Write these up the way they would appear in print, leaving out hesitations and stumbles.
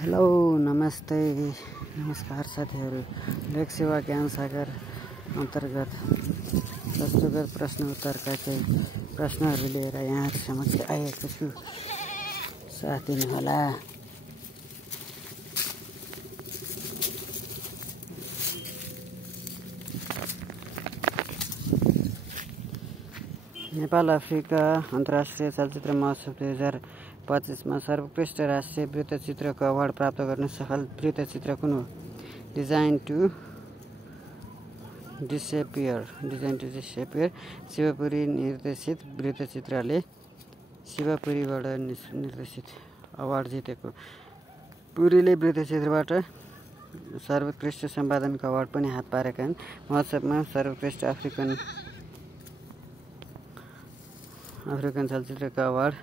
Hello नमस्ते नमस्कार साथीहरू। लेख सेवा ज्ञान सागर अन्तर्गत प्रश्नोत्तर प्रश्न उत्तरका चाहिँ प्रश्नहरू लिएर यहाँ समक्ष आएको छु। साथ दिनुहोला। नेपाल अफ्रिका अन्तर्राष्ट्रिय चलचित्र महोत्सव 2025 मा सर्वोत्कृष्ट राष्ट्रिय वृत्तचित्रको अवार्ड प्राप्त गर्न सफल वृत्तचित्र कुन हो? डिजाइन टु डिसएपियर शिवपुरी निर्देशित वृत्तचित्रले शिवपुरीबाट निर्देशित अवार्ड जितेको। पुरीले वृत्तचित्रबाट सर्वोत्कृष्ट सम्पादनको अवार्ड पनि हात पारेका हुन्। महोत्सवमा सर्वोत्कृष्ट अफ्रिकन चलचित्रको अवार्ड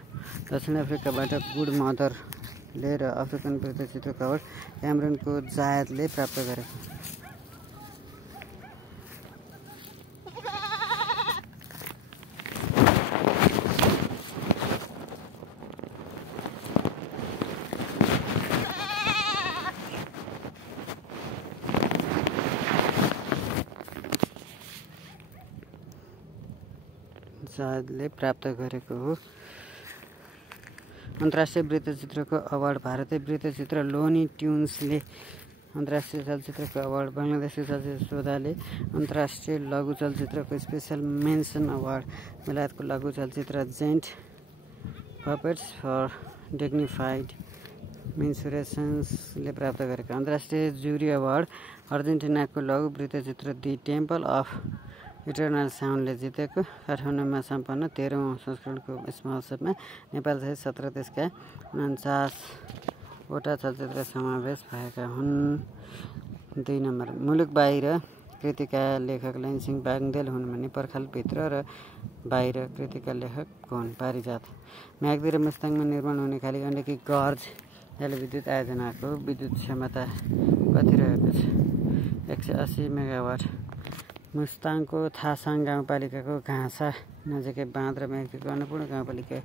दक्षिण अफ्रिकाबाट गुड मदरले र अफ्रिकन वृत्तचित्रको अवार्ड क्यामरूनको जायदले प्राप्त गरेको। जायदले प्राप्त गरेको हो। अन्तर्राष्ट्रिय वृत्तचित्रको अवार्ड भारतीय वृत्तचित्र लोनी ट्युन्सले अन्तर्राष्ट्रिय चलचित्रको अवार्ड बङ्गलादेशी चलचित्र श्रोताले अन्तर्राष्ट्रिय लघु चलचित्रको स्पेसल मेन्सन अवार्ड बेलायतको लघु चलचित्र जेन्ट पपेट्स फर डिग्निफाइड मेन्सुरेसन्सले प्राप्त गरेको। अन्तर्राष्ट्रिय जुरी अवार्ड अर्जेन्टिनाको लघु वृत्तचित्र दि टेम्पल अफ इटर्नल साउन्डले जितेको। काठमाडौँमा सम्पन्न 13औं संस्करणको यस महोत्सवमा नेपालसहित 17 देशका 49वटा चलचित्र समावेश भएका हुन्। 2 नम्बर मुलुक बाहिर कृतिका लेखक लैनसिंह बाङ्देल हुन् भने पर्खालभित्र र बाहिर कृतिका लेखक हुन्। पारिजात म्याग्दी र मुस्ताङमा निर्माण हुने खाली गण्डकी गर्ज जलविद्युत आयोजनाको विद्युत क्षमता कति रहेको छ? 180 मेगावाट। मुस्ताङको थासाङ गाउँपालिकाको घाँसा नजिकै बाँध र म्याग्दीको अन्नपूर्ण गाउँपालिका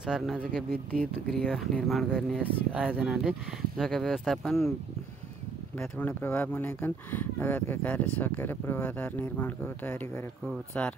4 नजिकै विद्युत गृह निर्माण गर्ने यस आयोजनाले जग्गा व्यवस्थापन, व्यर्थपूर्ण प्रभाव मूल्याङ्कन लगायतका कार्य सकेर पूर्वाधार निर्माणको तयारी गरेको। 4